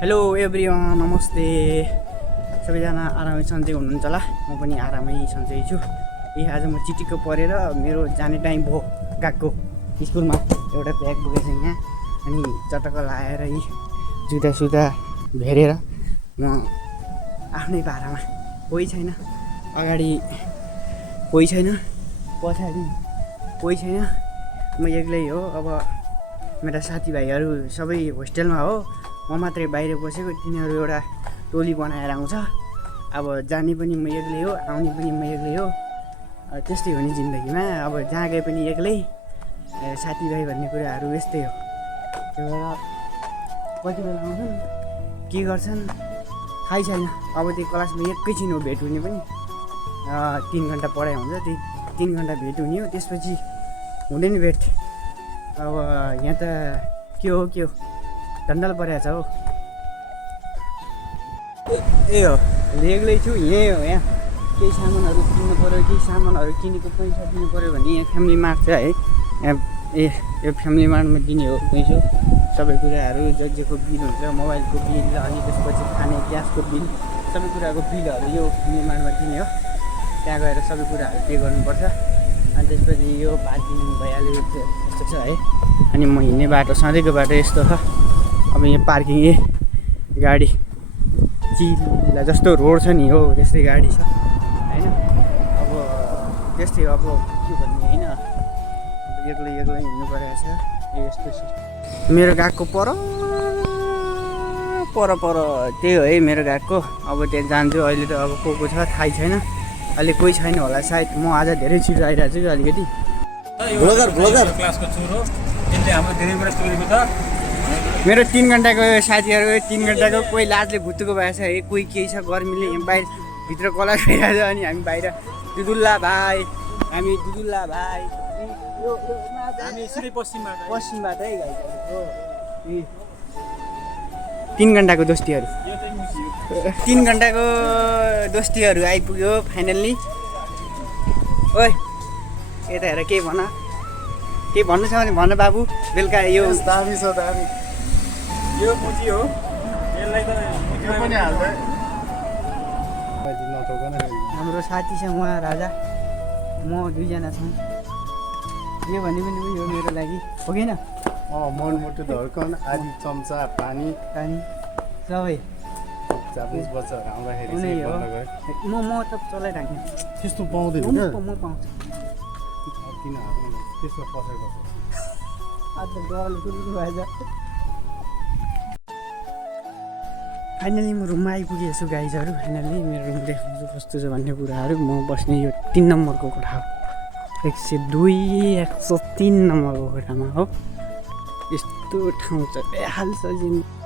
Hello everyone, नमस्ते सबैजना। आरामै सन्चै हुनुहुन्छ होला। म पनि आरामै सन्चै छु। आज म चिटिक्क परेर मेरो जाने टाइम भयो गएको स्कुलमा। एउटा ब्याग बोकेको छु यहाँ, अनि चटक्क लाएर यी जुत्ता भेरेर म आफ्नै पारामा, कोही छैन अगाडि, कोही छैन पछाडि, कोही छैन, म एक्लै हो। अब मेरा साथीभाइहरू सबै होस्टेलमा हो, म मात्रै बाहिर बसेको। तिनीहरू एउटा टोली बनाएर आउँछ। अब जाने पनि म एक्लै हो, आउने पनि म एक्लै हो। त्यस्तै हो नि जिन्दगीमा। अब जहाँ गए पनि एक्लै। साथीभाइ भन्ने कुराहरू यस्तै हो। त्यही भएर कति बेला आउँछन्, के गर्छन् थाहै छैन। अब त्यो क्लासमा एकैछिन हो भेट हुने पनि, 3 घन्टा पढाइ हुन्छ, त्यही 3 घन्टा भेट हुने हो, त्यसपछि हुँदैन भेट। अब यहाँ त के हो डन्डल परेको छ हो। ए हो एक्लै छु, यहीँ हो। यहाँ केही सामानहरू किन्नु पऱ्यो, केही सामानहरू किनेको पैसा दिनु पऱ्यो भने यहाँ फ्यामिली मार्ट छ है। यहाँ यो फ्यामिली मार्टमा दिने हो पैसा। सबै कुराहरू जग्गेको बिल हुन्छ, मोबाइलको बिल, अनि त्यसपछि खाने ग्यासको बिल, सबै कुराको बिलहरू यो फ्यामिली मार्टमा दिने हो। त्यहाँ गएर सबै कुराहरू पे गर्नुपर्छ। अनि त्यसपछि यो पार्किङ भइहाल्यो यस्तो छ है। अनि म हिँड्ने बाटो, सधैँको बाटो यस्तो छ। अब यहाँ पार्किङ गाडी चिल्ला जस्तो रोड छ नि, हो त्यस्तै गाडी छ होइन। अब त्यस्तै अब के भन्ने होइन, अब एक्लै हिँड्नु परेको छ। यस्तो छ मेरो गएको पर त्यही हो है मेरो गएको। अब त्यहाँ जान्छु। अहिले त अब को छ थाहै छैन। अहिले कोही छैन होला सायद। म आज धेरै छिटो आइरहेको छु अलिकति। क्लासको छोरो तिमीले हाम्रो धेरै कुरा सोधेको छ। मेरो 3 घन्टाको साथीहरू, 3 घन्टाको कोही लाजले भुत्तुको भएको छ है, कोही केही छ गर्मीले यहाँ बाहिर भित्र कला भइरहेको छ। अनि हामी बाहिर दुदुल्ला भाइ, हामी सिधै पश्चिमबाट है गाई हो। 3 घन्टाको दोस्तीहरू, 3 घन्टाको दोस्तीहरू आइपुग्यो फाइनल्ली। ओए यता हेर, केही भन्नु छ भने भन बाबु। बेलुका यो दामी छ, दामी। यो मुजी हो, यसलाई त यो पनि हाल्दै हाम्रो साथी छ उहाँ राजा, म 2जना छौँ। यो भने पनि उयो मेरो लागि हो कि न। मनमुटु धड्कन, आदि चम्चा पानी सबै 40 वर्ष आउँदाखेरि उनी हो। म त चलाइराख्ने त्यस्तो पाउँदैन म पाउँछु। किन त्यसमा पसेको आज डरले कुद्नु भएछ। फाइनली म रुममा आइपुगेको छु गाइजहरू। फाइनली मेरो रुम देख्नु कस्तो छ भन्ने कुराहरू। म बस्ने यो 3 नम्बरको कोठा हो, 102 103 नम्बरको कोठामा हो। यस्तो ठाउँ छ, बेहाल छ जिन्दगी।